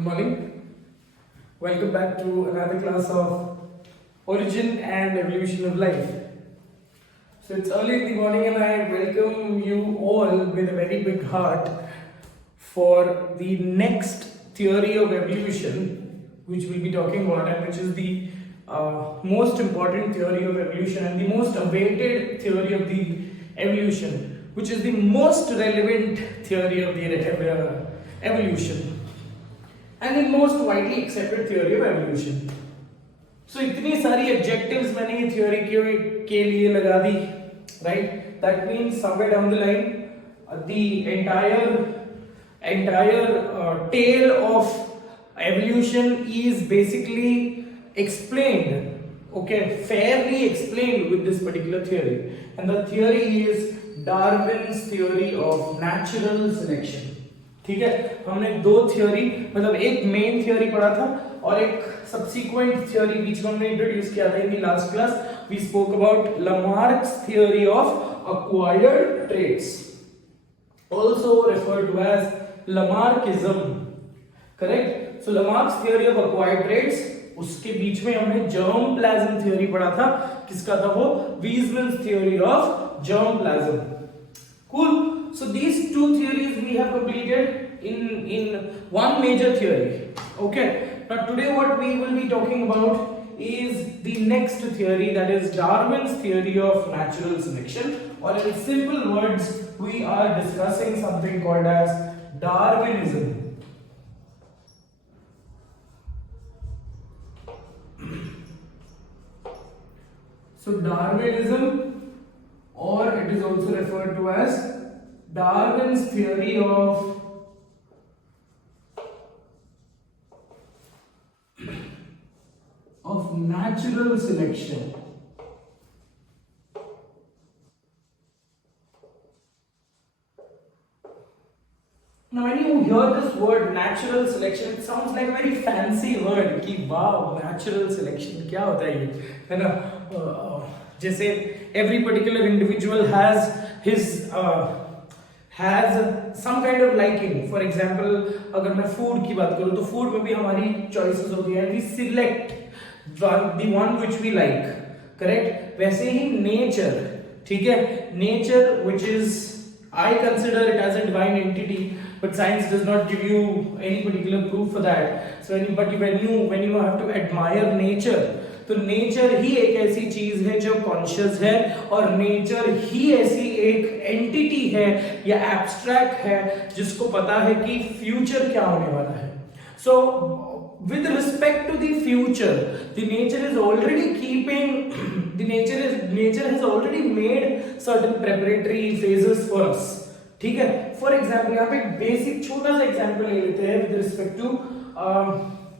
Good morning. Welcome back to another class of Origin and Evolution of Life. So it's early in the morning and I welcome you all with a very big heart for the next theory of evolution, which we'll be talking about, and which is the most important theory of evolution and the most awaited theory of the evolution, which is the most relevant theory of the evolution and the most widely accepted theory of evolution. So इतनी सारी adjectives मैंने ये theory के लिए लगा दी, right? That means somewhere down the line, the entire tale of evolution is basically explained, okay, fairly explained with this particular theory, and the theory is Darwin's theory of natural selection. ठीक है, हमने दो theory मतलब एक main theory पढ़ा था और एक सब्सिक्वेंट थ्योरी बीच में हमने इंट्रोड्यूस किया था in the last class. We spoke about Lamarck's theory of acquired traits, also referred to as Lamarckism, correct? So Lamarck's theory of acquired traits, उसके बीच में हमने germ plasm theory पढ़ा था. किसका था वो? Weismann's theory of germ plasm. Cool. So these two theories we have completed in one major theory. Okay. Now today what we will be talking about is the next theory, that is Darwin's theory of natural selection, or in simple words we are discussing something called as Darwinism. So Darwinism, or it is also referred to as Darwin's theory of natural selection. Now when you hear this word natural selection, it sounds like a very fancy word कि wow, natural selection क्या होता है ये, है ना? जैसे every particular individual has his has some kind of liking. For example, अगर मैं food की बात करूँ तो food में भी हमारी choices होती हैं, we select the one which we like, correct? वैसे ही nature, ठीक है, nature which is, I consider it as a divine entity, but science does not give you any particular proof for that. So when you have to admire nature, तो nature ही एक ऐसी चीज है जो conscious है, और नेचर ही ऐसी एक एंटिटी है या एब्स्ट्रैक्ट है जिसको पता है कि फ्यूचर क्या होने वाला है. सो with respect to the future, the nature is already keeping nature has already made certain preparatory phases for us. ठीक है, फॉर एग्जाम्पल यहाँ पे एक बेसिक छोटा सा एग्जाम्पल ले लेते हैं with respect to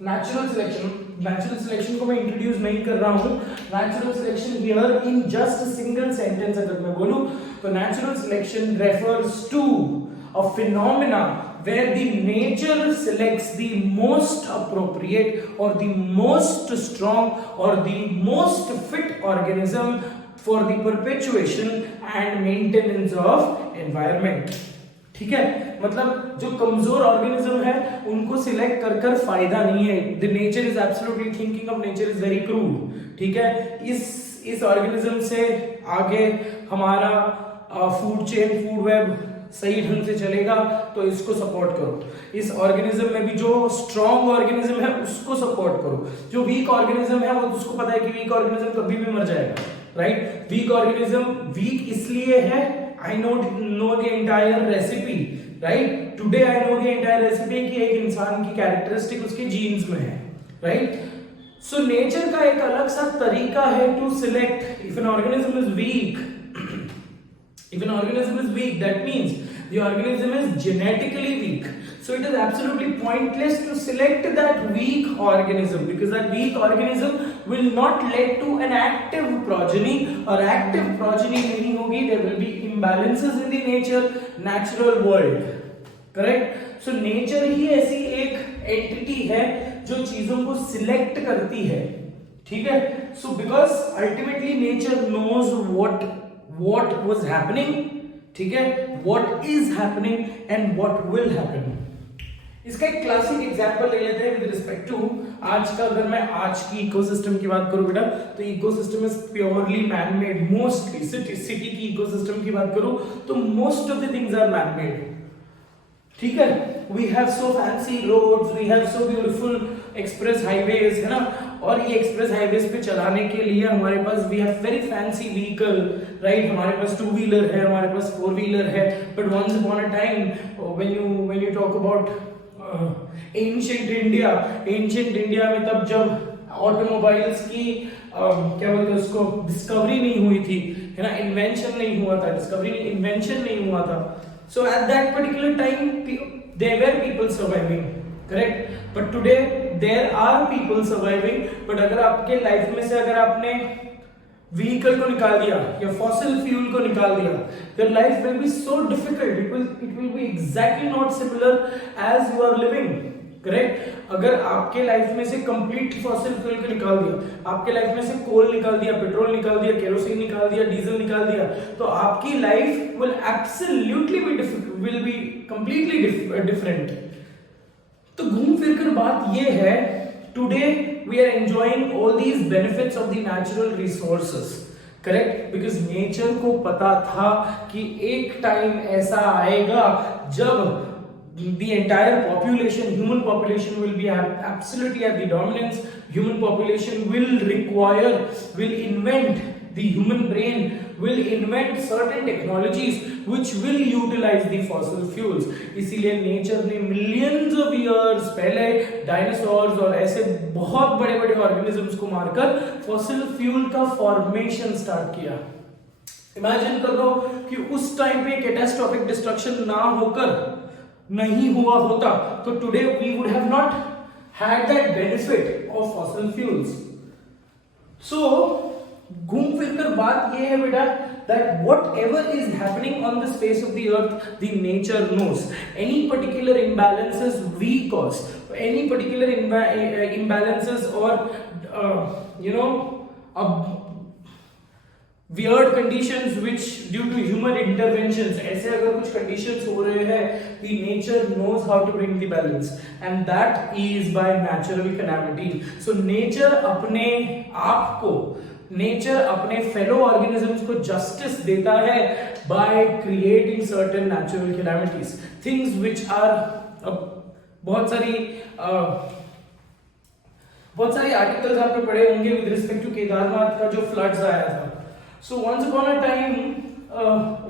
natural selection. Natural selection को मैं इंट्रोड्यूस नहीं कर रहा हूँ. Natural selection here in just single sentence अगर मैं बोलूँ तो natural selection refers to a phenomena where the nature selects the most appropriate or the most strong or the most fit organism for the perpetuation and maintenance of environment. ठीक है, मतलब जो कमजोर organism है उनको सिलेक्ट कर कर फायदा नहीं है. The nature is absolutely thinking of nature is very crude. ठीक है, इस ऑर्गेनिज्म से आगे हमारा फूड चेन, फूड वेब सही ढंग से चलेगा तो इसको सपोर्ट करो. इस ऑर्गेनिज्म में भी जो स्ट्रॉन्ग ऑर्गेनिज्म है उसको सपोर्ट करो. जो वीक ऑर्गेनिज्म है वो उसको पता है कि वीक ऑर्गेनिज्म कभी भी मर जाएगा, राइट? वीक ऑर्गेनिज्म वीक इसलिए है, I know the entire recipe, right? Today I know the entire recipe कि एक इंसान की कैरेक्टरिस्टिक उसके जीन्स में है, right? So nature का एक अलग सा तरीका है to select. If an organism is weak, that means the organism is genetically weak. So it is absolutely pointless to select that weak organism, because that weak organism will not lead to an active progeny, or active progeny नहीं होगी. There will be imbalances in the natural world, correct? So nature ही ऐसी एक entity है जो चीजों को select करती है. ठीक है, so because ultimately nature knows what was happening, ठीक है, what is happening and what will happen. इसका एक क्लासिक एग्जांपल ले लेते हैं विद रिस्पेक्ट टू आज का। अगर मैं आज की इकोसिस्टम की बात करूं बेटा, तो ecosystem is purely man made. Mostly city की इकोसिस्टम की बात करूं तो most of the things are man made, ठीक है। We have so fancy roads, we have so beautiful express highways, है ना। और ये एक्सप्रेस हाईवेज पे चलाने के लिए हमारे पास we have very fancy vehicle, right. हमारे पास टू व्हीलर है, हमारे पास फोर व्हीलर है। But once upon a time when you talk about ancient India में, तब जब ऑटोमोबाइल्स की क्या बोलते हैं उसको, डिस्कवरी नहीं हुई थी, है ना, इन्वेंशन नहीं हुआ था, इन्वेंशन नहीं हुआ था। So at that particular time, there were people surviving, correct? But today there are people surviving. But अगर आपके लाइफ में से अगर आपने व्हीकल को निकाल दिया या फॉसिल फ्यूल को निकाल दिया, your life will be so difficult. It will be exactly not similar as you are living, correct. अगर आपके लाइफ में से कंप्लीट फॉसिल फ्यूल को निकाल दिया, आपके लाइफ में से कोल निकाल दिया, पेट्रोल निकाल दिया, केरोसिन निकाल दिया, डीजल निकाल दिया, तो आपकी life will absolutely be completely different. तो घूम फिर कर बात ये है, today we are enjoying all these benefits of the natural resources, correct. Because nature को पता था कि एक टाइम ऐसा आएगा जब the entire population, human population will be absolutely at the dominance. Human population will invent, the human brain will invent certain technologies which will utilize the fossil fuels. इसीलिए nature ने millions of years पहले dinosaurs और ऐसे बहुत बड़े बड़े organisms को मारकर फॉसिल फ्यूल का फॉर्मेशन स्टार्ट किया। इमेजिन करो कि उस टाइम पे कैटास्ट्रोफिक डिस्ट्रक्शन ना होकर नहीं हुआ होता, तो today we would have not had that benefit of fossil fuels. So घूम फिरकर बात ये है बेटा, that whatever is happening on the space of the earth, the nature knows. Any particular imbalances we cause, any particular imbalances or weird conditions which due to human interventions, ऐसे अगर कुछ conditions हो रहे हैं, the nature knows how to bring the balance, and that is by natural calamity. So nature अपने आप को, nature अपने fellow organisms को justice देता है by creating certain natural calamities, things which are बहुत सारी आर्टिकल्स आपने पढ़े होंगे with respect to केदारनाथ का जो floods आया था। So once upon a time,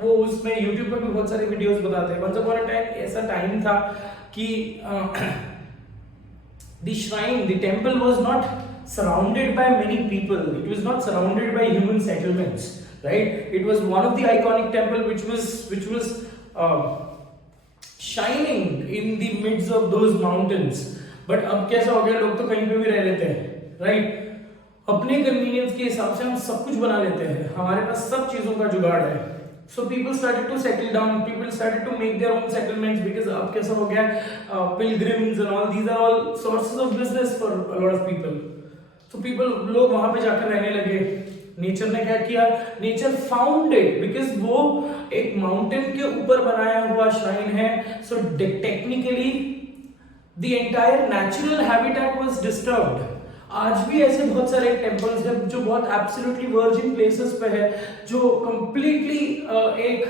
वो उसमें YouTube पर भी बहुत सारे वीडियोस बताते हैं। Once upon a time ऐसा टाइम था कि the shrine, the temple was not surrounded by many people. It was not surrounded by human settlements, right? It was one of the iconic temple which was shining in the midst of those mountains. But अब कैसा हो गया, लोग तो कहीं पे भी रह लेते हैं, right? अपने कन्वीनियंस के हिसाब से हम सब कुछ बना लेते हैं, हमारे पास सब चीजों का जुगाड़ है। So people started to settle down, people started to make their own settlements because अब कैसा हो गया, pilgrims and all, these are all sources of business for a lot of people. So लोग वहां पे जाकर रहने लगे। नेचर ने क्या किया, नेचर फाउंड इट, बिकॉज वो एक माउंटेन के ऊपर बनाया हुआ श्राइन है। So technically the entire natural habitat was disturbed. आज भी ऐसे बहुत सारे टेम्पल्स हैं जो बहुत एब्सोल्युटली वर्जिन प्लेसेस पे है, जो कंप्लीटली एक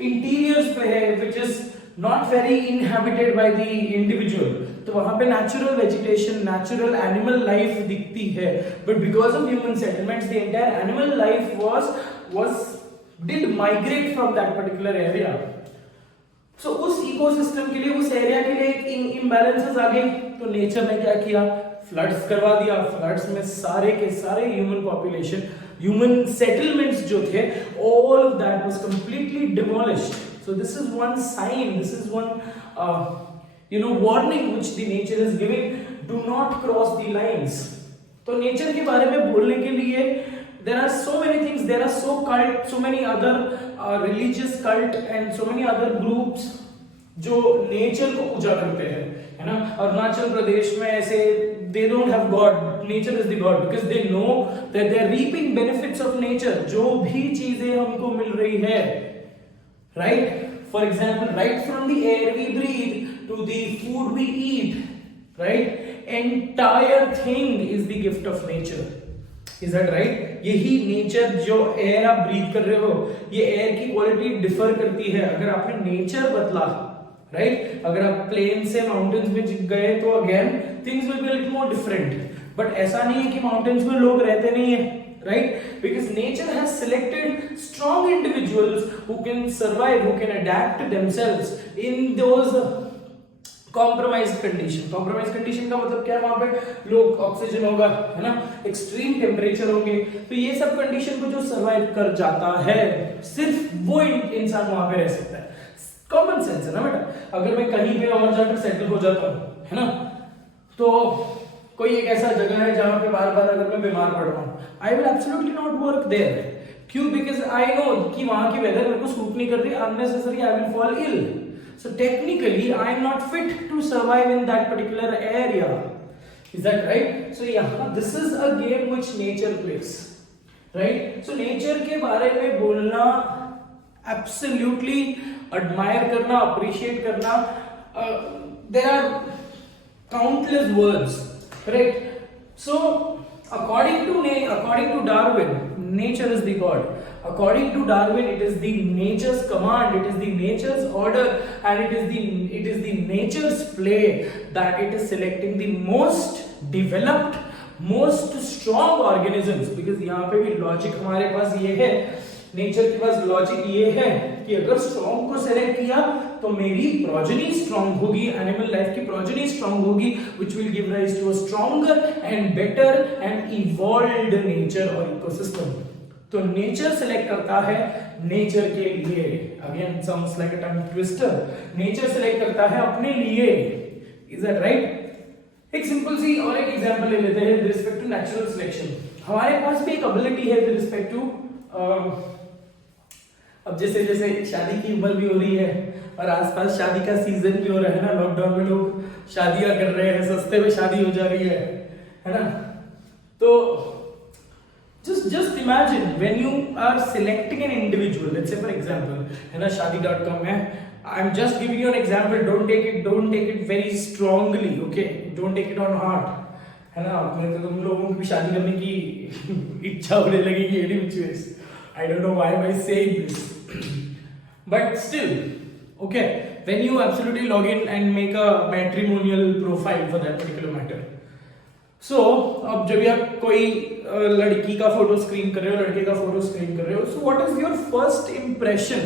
इंटीरियर्स पे है, which is not very inhabited by the individual. तो वहां पे natural vegetation, natural animal life दिखती है, but because of human settlements the entire animal life did migrate from that particular area. So उस ecosystem के लिए, उस एरिया के लिए एक इम्बैलेंसेस आ गई, तो नेचर ने क्या किया, फ्लड्स करवा दिया। फ्लड्स में सारे के सारे ह्यूमन पॉपुलेशन, ह्यूमन सेटलमेंट्स जो थे, all of that was completely demolished. So this is one sine, this is one warning which the nature is giving, do not cross the lines. तो nature के बारे में बोलने के लिए there are so many things, there are so many other religious cult and so many other groups जो nature को पूजा करते हैं, है ना। अरुणाचल प्रदेश में ऐसे they don't have God, nature is the God, because they know that they are reaping benefits of nature। जो भी चीजें हमको मिल रही है, right? For example, right from the air we breathe to the food we eat, right? Entire thing is the gift of nature. Is that right? यही nature, जो air आप breathe कर रहे हो, ये एयर की क्वालिटी डिफर करती है अगर आपने नेचर बदला, राइट? अगर आप प्लेन से माउंटेन्स में गए तो again things will be a little more different, but ऐसा नहीं है कि माउंटेन्स में लोग रहते नहीं है, right? Because nature has selected strong individuals who can survive, who can adapt themselves in those compromised condition. Compromised condition का मतलब क्या है? वहां पे लोग ऑक्सीजन होगा, है ना, एक्सट्रीम टेम्परेचर होंगे, तो ये सब कंडीशन को जो सर्वाइव कर जाता है सिर्फ वो इंसान वहां पे रह सकता है. कॉमन सेंस है ना बेटा. अगर मैं कहीं पे और जाकर सेटल हो जाता हूँ, है ना, तो कोई एक ऐसा जगह है जहां पे बार बार अगर मैं बीमार पड़ रहा हूँ, I will absolutely not work there. क्यों? बिकॉज आई नो कि वहां की वेदर मेरे को सूट नहीं कर रही, unnecessary I will fall ill. So technically I am not fit to survive in that particular area. Is that right? So yeah, this is a game which nature plays, right? So nature के बारे में बोलना, absolutely admire करना, appreciate करना, there are countless words, correct? So according to Darwin, nature is the god. According to Darwin, it is the nature's command, it is the nature's order, and it is the nature's play that it is selecting the most developed, most strong organisms. Because यहाँ पे भी logic हमारे पास ये है, nature के पास logic ये है कि अगर स्ट्रॉन्ग को सेलेक्ट किया तो मेरी प्रोजेनी स्ट्रॉन्ग होगी, एनिमल लाइफ की प्रोजेनी स्ट्रॉन्ग होगी, which will give rise to a stronger and better and evolved nature और इकोसिस्टम. तो नेचर सेलेक्ट करता है नेचर के लिए. Again sounds like a tongue twister. Nature select करता है अपने लिए. Is that right? एक सिंपल सी और एक एग्जांपल ले लेते हैं with respect to natural selection. हमारे पास भी एक एबिलिटी है विद रिस्पेक्ट टू, अब जैसे जैसे शादी की उम्र भी हो रही है और आसपास शादी का सीजन भी हो रहा है ना, लॉकडाउन में लोग शादियां कर रहे हैं, सस्ते में शादी हो जा रही है ना. तो just imagine when you are selecting an individual, let's say for example, है ना, shaadi.com में, I'm just giving you an example, don't take it very strongly, okay, don't take it on heart, है ना. मैं तो तुम लोगों की भी शादी करने की इच्छा होने लगेगी any which ways. I don't know why am I saying this, but still, okay, when you absolutely log in and make a matrimonial profile for that particular matter. So, अब जब आप कोई लड़की का फोटो स्क्रीन कर रहे हो, लड़के का फोटो स्क्रीन कर रहे हो, so what is your first impression?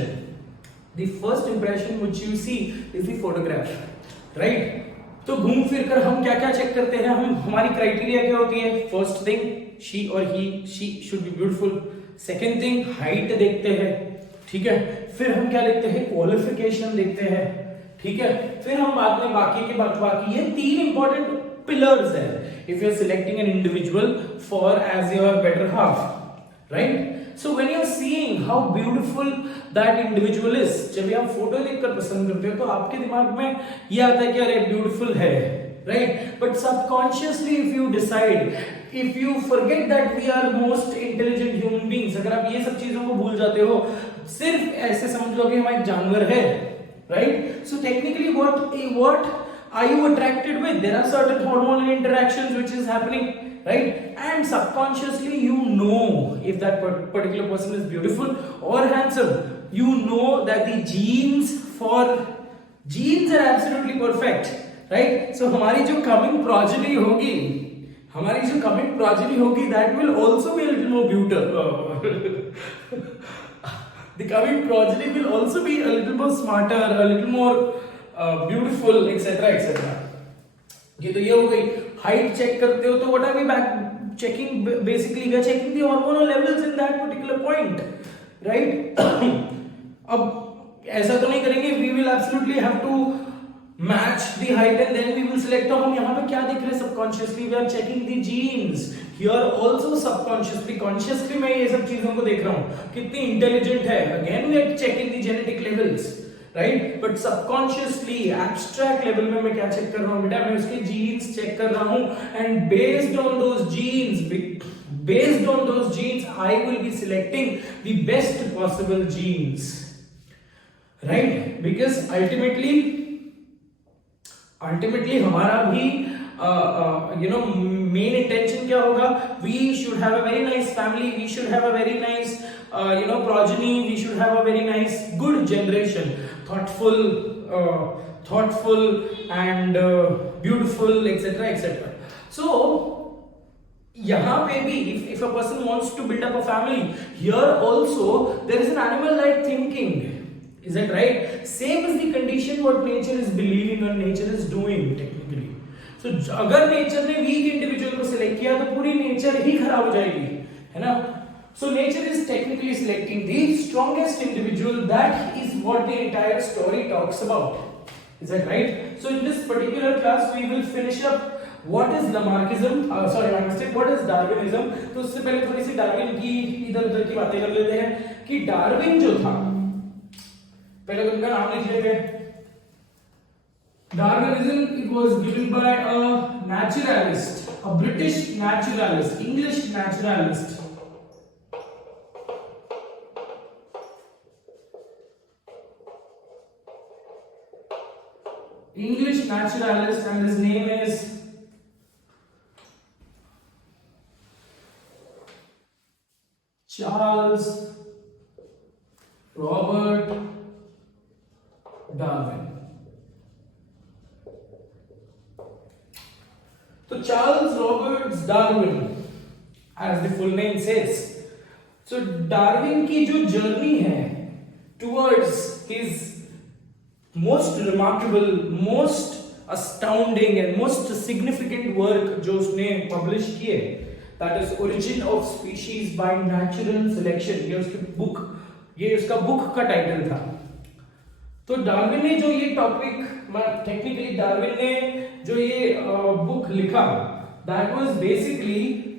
The first impression which you see is the photograph, right? तो घूम फिर कर हम क्या क्या चेक करते हैं, हम हमारी क्राइटेरिया क्या होती है? First thing, she or she should be beautiful. Second thing, height देखते हैं, ठीक है. फिर हम क्या देखते हैं? क्वालिफिकेशन देखते हैं, ठीक है. फिर हम बाद में बाकी ये 3 इंपॉर्टेंट pillars है if you are selecting an individual for as your better half, right? So when you are seeing how beautiful that individual is, जब आप फोटो देखकर पसंद करते हो तो आपके दिमाग में ये आता है कि अरे ब्यूटीफुल है, right? But subconsciously if you decide, if you forget that we are most intelligent human beings, अगर आप ये सब चीजों को भूल जाते हो, सिर्फ ऐसे समझ लो कि हम एक जानवर है, right? So technically what are you attracted with? There are certain hormonal interactions which is happening, right? And subconsciously you know if that particular person is beautiful or handsome. You know that the genes are absolutely perfect, right? So हमारी जो coming progeny होगी that will also be a little more beautiful. The coming progeny will also be a little more smarter, a little more beautiful, etcetera etcetera. ये तो ये हो गई. Height check करते हो तो what are we back checking? Basically we are checking the hormonal levels in that particular point, right? अब ऐसा तो नहीं करेंगे, we will absolutely have to match the height and then we will select. तो हम यहाँ पे क्या देख रहे हैं? Subconsciously we are checking the genes. Here also subconsciously, consciously मैं ये सब चीजों को देख रहा हूँ, कितनी इंटेलिजेंट है. Again we are checking the genetic levels, right? But subconsciously abstract level में मैं क्या चेक कर रहा हूं बेटा? मैं उसके जीन्स चेक कर रहा हूं and based on those genes I will be selecting the best possible genes, right? Because ultimately ultimately हमारा भी मेन इंटेंशन क्या होगा, we should have a very nice family, we should have a very nice progeny, we should have a very nice good generation, thoughtful and beautiful, etc etc. So यहाँ पे भी if a person wants to build up a family, here also there is an animal like thinking. Is that right? Same is the condition what nature is believing or nature is doing technically. So अगर nature ने weak individual को select किया तो पूरी nature ही खराब हो जाएगी, है ना? So nature is technically selecting the strongest individual. That is what the entire story talks about. Is that right? So in this particular class we will finish up what is Lamarckism, what is Darwinism. तो उससे पहले थोड़ी सी Darwin की इधर उधर की बातें कर लेते हैं कि डार्विन जो था, पहले उनका नाम लिख लेते हैं. Darwinism, it was given by a naturalist, a British naturalist, English naturalist. English naturalist, and his name is Charles Robert Darwin. So Charles Robert Darwin, as the full name says, so Darwin की जो journey है towards his most remarkable, most astounding and most significant work जो उसने publish किए, that is Origin of Species by Natural Selection. ये उसका book का title था. तो डार्विन ने जो ये टॉपिक, टेक्निकली डार्विन ने जो ये बुक लिखा, that was basically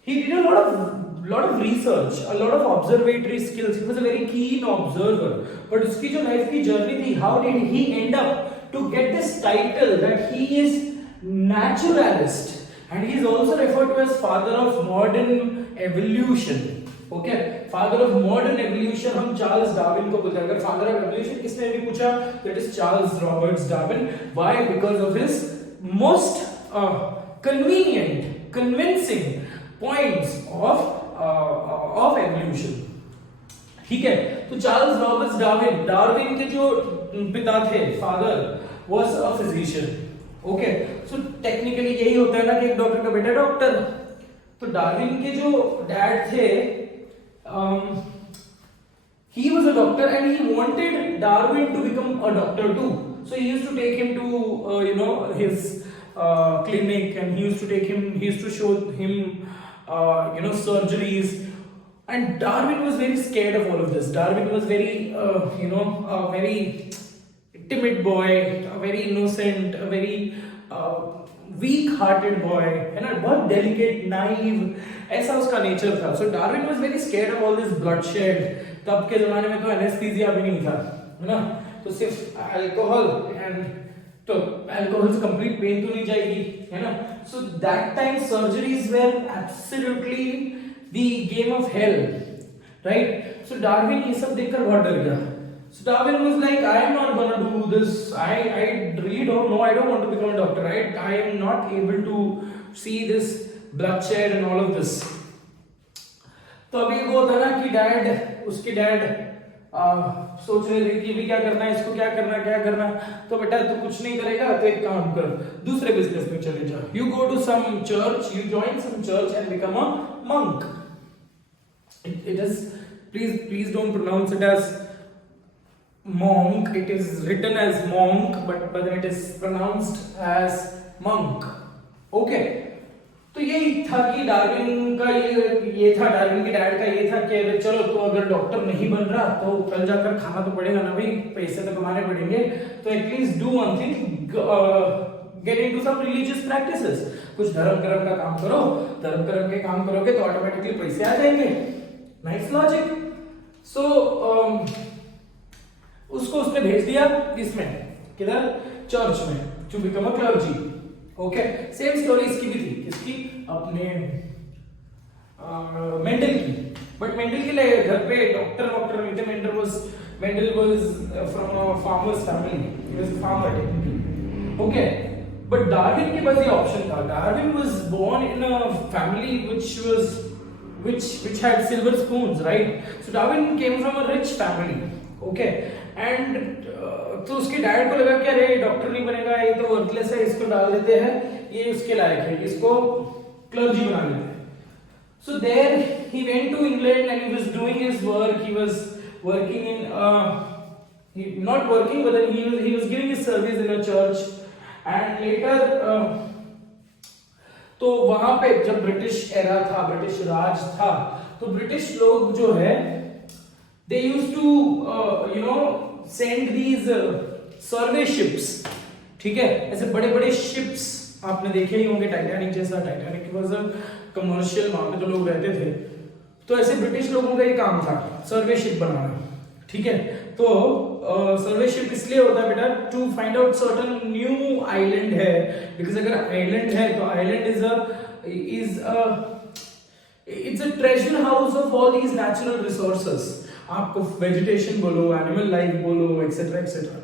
he did a lot of research, a lot of observatory skills. He was a very keen observer. But उसकी जो लाइफ की जर्नी थी, how did he end up to get this title that he is naturalist, and he is also referred to as father of modern evolution. Okay, father of modern evolution हम Charles Darwin को बोलते हैं. अगर father of evolution किसने भी पूछा, that is Charles Robert Darwin. Why? Because of his most convenient, convincing points of evolution. ठीक है. तो चार्ल्स रॉबर्ट डार्विन के जो पिता थे, father was a physician. Okay, so technically यही होता है ना कि एक डॉक्टर का बेटा डॉक्टर. तो डार्विन के जो डैड थे, he was a doctor and he wanted Darwin to become a doctor too. So he used to take him to his clinic, and he used to show him surgeries. And Darwin was very scared of all of this. Darwin was very a very timid boy, a very innocent, a very weak-hearted boy, है ना, बहुत delicate, naive, ऐसा उसका nature था. So Darwin was very scared of all this bloodshed. तब के जमाने में तो एनेस्थीसिया भी नहीं था, है ना, तो सिर्फ अल्कोहल, एंड तो अल्कोहल से कंप्लीट पेन तो नहीं जाएगी, है ना. So that time surgeries were absolutely the game of hell, right? So Darwin ये सब देखकर बहुत डर गया. So Darwin was like, I am not gonna do this. I really don't know. I don't want to become a doctor. I am not able to see this bloodshed and all of this. तो अभी वो होता ना कि उसके dad सोच रहे थे कि भी क्या करना है, इसको क्या करना. तो बेटा तू कुछ नहीं करेगा तो एक काम कर, दूसरे बिजनेस में चले जा. You go to some church, you join some church and become a monk. It is, please don't pronounce it as monk. It is written as monk, but it is pronounced as monk. Okay. तो यही था कि Darwin का ये था, Darwin के dad का ये था कि अगर चलो तो अगर डॉक्टर नहीं बन रहा तो कल जाकर खाना तो पड़ेगा ना भाई, पैसे तो कमाने पड़ेंगे, तो at least do one thing, get into some religious practices. कुछ धर्म कर्म का काम करो, धर्म कर्म के काम करोगे तो ऑटोमेटिकली पैसे आ जाएंगे. Nice logic. सो उसको उसने भेज दिया इसमें, किधर, चर्च में, to become a clergy. Okay, same story इसकी भी थी, इसकी अपने मेंडल की. बट मेंडल के लिए घर पे डॉक्टर नहीं थे. Mendel was from a farmers family. He was a farmer technically. Okay, but Darwin के पास ये ऑप्शन था. Darwin was born in a family which had silver spoons, right? So Darwin came from a rich family. Okay, and तो उसके dad को लगा कि अरे doctor नहीं बनेगा, ये तो वर्थलेस है, इसको डाल देते हैं, ये उसके लायक है, इसको क्लर्जी बना देते हैं. So there he went to England and he was doing his work. He was working in not working, but then he was giving his service in a church. And later तो वहां पे जब British era था, British राज था, तो British लोग जो है they used to send these survey ships. ठीक है, ऐसे बड़े बड़े शिप्स आपने देखे ही होंगे, टाइटैनिक जैसा. टाइटैनिक वाज अ कमर्शियल, वहां पे तो लोग रहते थे. तो ऐसे ब्रिटिश लोगों का ये काम था सर्वे शिप बनाना. ठीक है, तो सर्वे शिप इसलिए होता है बेटा to find out certain new island है, बिकॉज अगर आइलैंड है तो island it's a treasure house of all these natural resources. आपको वेजिटेशन बोलो, एनिमल लाइफ बोलो, एक्सेट्रा एक्सेट्रा,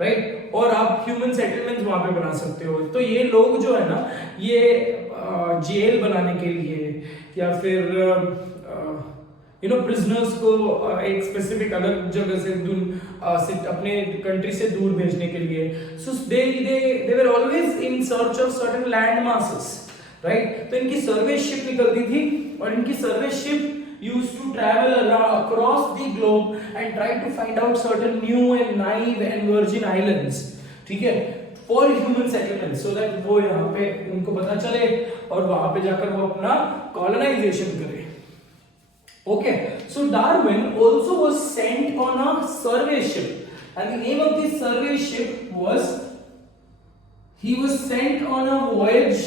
राइट. और आप ह्यूमन सेटलमेंट्स वहां पे बना सकते हो. तो ये लोग जो है ना, ये जेल बनाने के लिए या फिर प्रिजनर्स को एक स्पेसिफिक अलग जगह से अपने कंट्री से दूर भेजने के लिए, so they were always in search of certain land masses, right. तो इनकी सर्वे शिप निकलती थी और इनकी survey ship used to travel across the globe and try to find out certain new and naive and virgin islands. ठीक है, for human settlements, so that वो यहाँ पे उनको पता चले और वहां पे जाकर वो अपना colonization करे. Okay, so Darwin also was sent on a survey ship, and the name of this survey ship was, he was sent on a voyage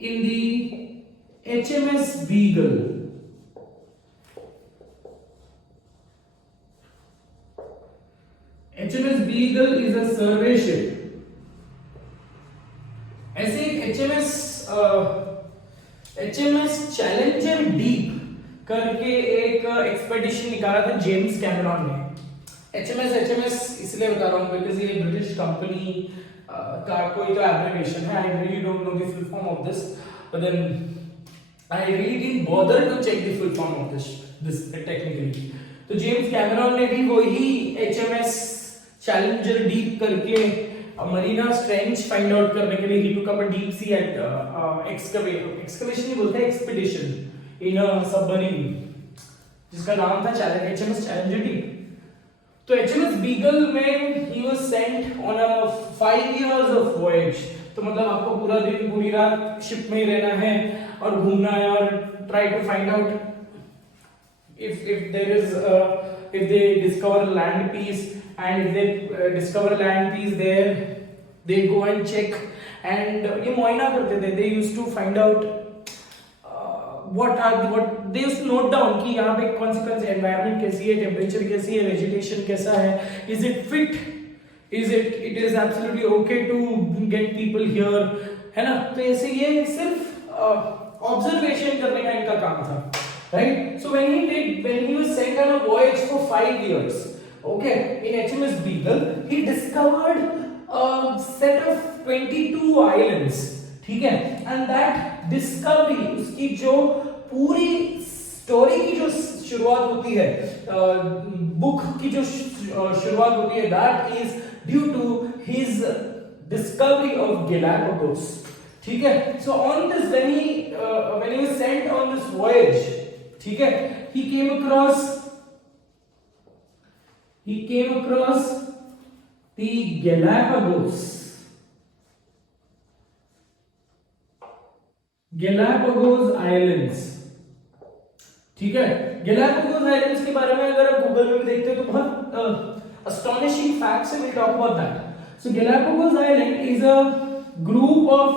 in the HMS Beagle. HMS Beagle is a survey ship. ऐसे एक HMS challenger deep करके एक expedition निकाला था James Cameron ने. HMS इसलिए बता रहा हूँ बिकॉज ये ब्रिटिश कंपनी का कोई तो एब्रिविएशन है. I really don't know the full form of this, but then I really didn't bother to check the full form of this technically. तो जेम्स कैमरॉन ने भी वही HMS चैलेंजर डीप करके Marina स्ट्रेंच find out करने के लिए ही took up a deep sea excavation नहीं बोलते, एक्सपीडिशन इन अ सबमरीन जिसका नाम था HMS चैलेंजर डीप. तो HMS बीगल में he was sent on a 5 years of voyage. तो मतलब आपको पूरा दिन पूरी रात शिप में ही रहना है और घूमना है और try to find out if there is if they discover land piece, and if they discover land piece there they go and check, and ये मुआयना करते थे. they used to find out what they used to note down कि यहाँ पे कौन सी environment कैसी है, temperature कैसी है, vegetation कैसा है, is it fit, it is absolutely okay to get people here, है ना. तो ऐसे ये सिर्फ observation करने का इनका काम था, right. So when he was sent on a voyage for 5 years, okay, in HMS Beagle, he discovered a set of 22 islands. ठीक है, and that discovery, उसकी जो पूरी स्टोरी की जो शुरुआत होती है, बुक की जो शुरुआत होती है, that is due to his discovery of Galapagos. ठीक है, so on this when he was sent on this voyage, ठीक है, he came across the Galapagos Islands. ठीक है, Galapagos Islands के बारे में अगर आप गूगल में देखते हो तो बहुत astonishing facts है. we'll talk about that. So Galapagos Island is a group of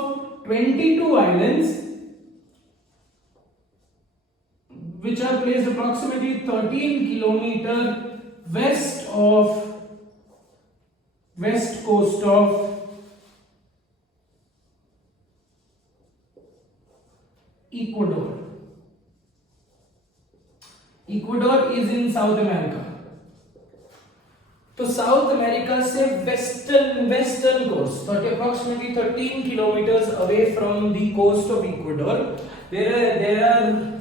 22 islands which are placed approximately 13 kilometer west coast of Ecuador. Ecuador is in South America. तो साउथ अमेरिका से western coast, approximately 13 kilometers away from the coast of Ecuador,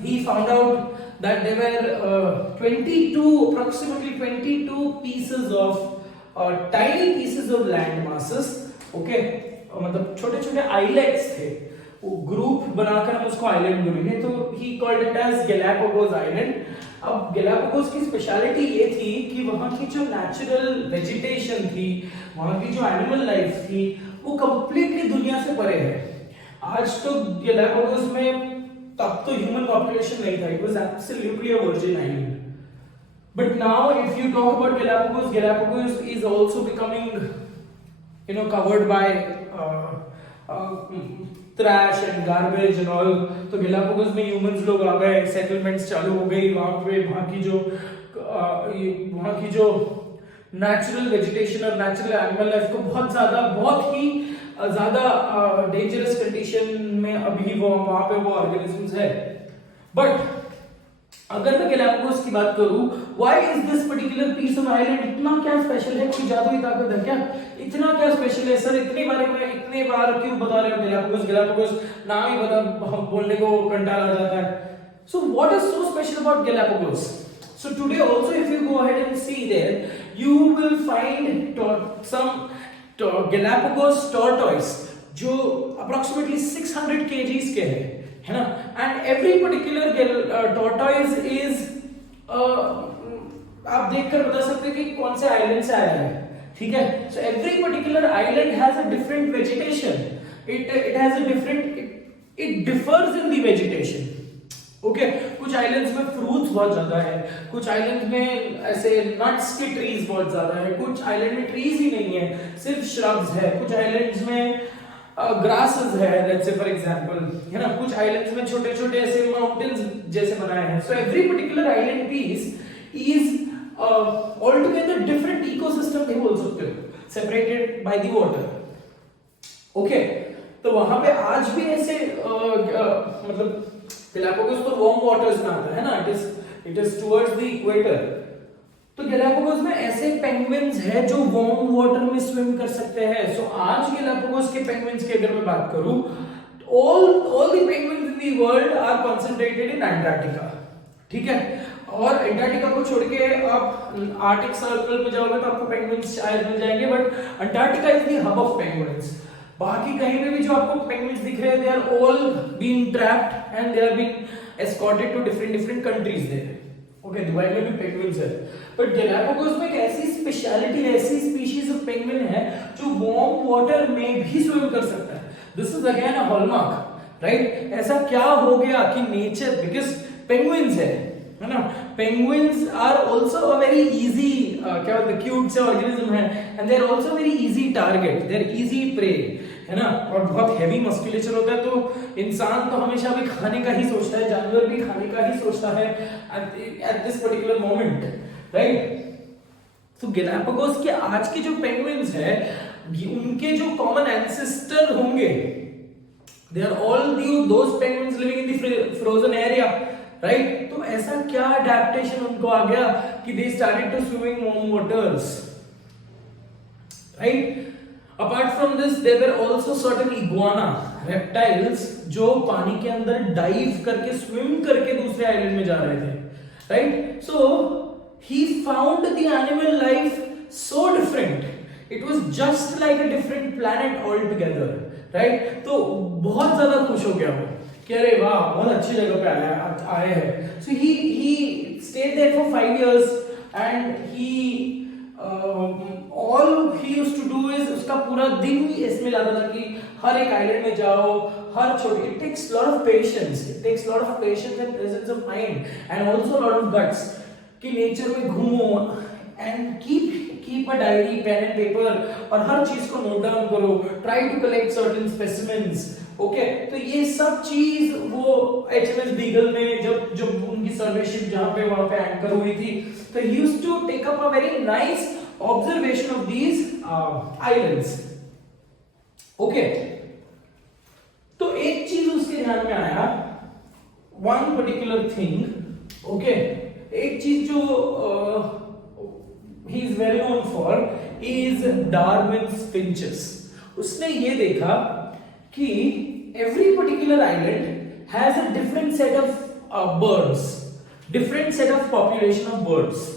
he found out that there were approximately 22 pieces of tiny pieces of land masses. Okay, मतलब छोटे छोटे islands थे, वो group बनाकर हम उसको आइलैंड बोलेंगे, तो he called it as Galapagos island. अब गैलापागोस की स्पेशलिटी ये थी कि वहां की जो नेचुरल वेजिटेशन थी, वहां की जो एनिमल लाइफ थी, वो कंप्लीटली दुनिया से परे है. आज तो गैलापागोस में तब तो ह्यूमन पॉपुलेशन नहीं था, it was absolutely a virgin island. But now if you talk about Galapagos is also becoming, covered by trash and garbage and all. तो Galapagos में humans लोग आ गए, settlements चालू हो गई वहाँ पे. वहाँ की जो natural vegetation और natural animal life को बहुत ही ज़्यादा dangerous condition में अभी वहाँ पे वो organisms है. But अगर मैं गैलापागोस की बात करूं, why is this particular piece of island इतना क्या स्पेशल है? कोई जादुई ताकत है क्या? इतना क्या स्पेशल है सर? इतने बार क्यों बता रहे हो गैलापागोस नाम ही बता बोलने को कंटाल आ जाता है. So what is so special about Galapagos? So today also if you go ahead and see there, you will find some Galapagos tortoise जो approximately 600 kgs के है ना. And every particular tortoise is, आप देखकर बता सकते हैं कि कौन से आइलैंड से आया है. ठीक है, so every particular island has a different vegetation. It differs in the vegetation. Okay, कुछ आइलैंड्स में फ्रूट्स बहुत ज्यादा है, कुछ आइलैंड में ऐसे नट्स के ट्रीज बहुत ज्यादा है, कुछ आइलैंड में ट्रीज ही नहीं है, सिर्फ श्रब्स है, कुछ आइलैंड्स में ग्रासेस है, लेट्स से फॉर एग्जांपल, है ना. कुछ आइलैंड्स में छोटे छोटे ऐसे माउंटेन्स जैसे बनाए हैं. So every particular island piece is all together different ecosystem भी बोल सकते हो, separated by the water. Okay, तो वहां पे आज भी ऐसे मतलब गैलापागोस तो वार्म वाटर्स में आता है ना, it is towards the equator. तो गैलापागोस में ऐसे पेंगुइन्स है जो वार्म वाटर में स्विम कर सकते हैं. सो आज गैलापागोस के पेंगुइन्स की अगर मैं बात करूं, all the penguins in the world are concentrated in Antarctica. ठीक है, और एंटार्क्टिका को छोड़ के आप आर्टिक सर्कल में जाओगे तो आपको पेंगुइन्स शायद मिल जाएंगे, but Antarctica is the hub of penguins. बाकी कहीं पे भी जो आपको पेंगुइन्स दिख रहे हैं, they are all being trapped and they are being escorted to different countries there. Okay, Dubai में भी पेंगुइन्स है, बट गैलापागोस में एक ऐसी स्पेशलिटी, ऐसी स्पीशीज ऑफ पेंगुइन है जो वार्म वाटर में भी स्विम कर सकता है. This is again a hallmark, right. ऐसा क्या हो गया कि नेचर, बिकॉज पेंगुइन्स है ना, penguins are also a very easy, क्या होता है, क्यूट से ऑर्गेनिज्म है, and they are also very easy target, they are easy prey, है ना. और बहुत हैवी मस्कुलेचर होता है, तो इंसान तो हमेशा भी खाने का ही सोचता है, जानवर भी खाने का ही सोचता है at this particular moment, right. तो गैलापागोस के आज के जो पेंगुइन्स है, उनके जो कॉमन एंसेस्टर होंगे, they are all those penguins living in the frozen area, right. तो ऐसा क्या अडैप्टेशन उनको आ गया कि they started to swimming warm waters, right. Apart from this, there were also certain iguana reptiles जो पानी के अंदर डाइव करके, स्विम करके दूसरे आइलैंड में जा रहे थे, right. So he found the animal life so different. It was just like a different planet altogether, right. तो बहुत ज्यादा खुश हो गया वो कि अरे वाह, बहुत अच्छी जगह पे आए हैं. So he stayed there for 5 years and he all he used to do is, उसका पूरा दिन ही इसमें जाता था कि हर एक आइलैंड में जाओ, हर छोटे, it takes lot of patience and presence of mind and also lot of guts कि नेचर में घूमो and keep a diary, pen and paper, और हर चीज को नोट डाउन करो, try to collect certain specimens. Okay, तो ये सब चीज वो HMS बीगल में जब उनकी सर्वेशिप जहां पे वहां पे एंकर हुई थी, तो he used to take up a very nice observation of these islands. Okay, तो एक चीज उसके ध्यान में आया, one particular thing. ओके, एक चीज जो he is well known for, is Darwin's finches. उसने ये देखा कि every particular island has a different set of birds, different set of population of birds.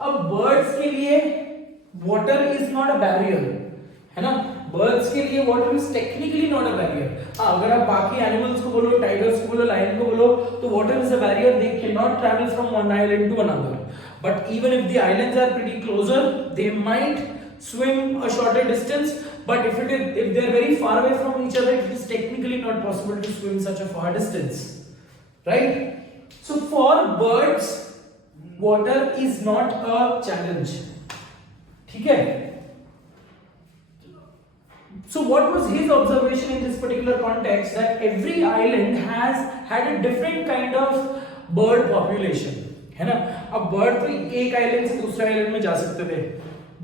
अब बर्ड्स के लिए water is not a barrier, है ना, बर्ड्स के लिए water is technically not a barrier. अगर आप बाकी एनिमल्स को बोलो, टाइगर्स को बोलो, लायन को बोलो, तो water is a barrier, they can not travel from one island to another. But even if the islands are pretty closer, they might swim a shorter distance, but if they are very far away from each other, it is technically not possible to swim such a far distance, right? So for birds water is not a challenge, ठीक है? So what was his observation in this particular context, that every island has had a different kind of bird population, है ना? अब bird तो एक island से दूसरे island में जा सकते थे,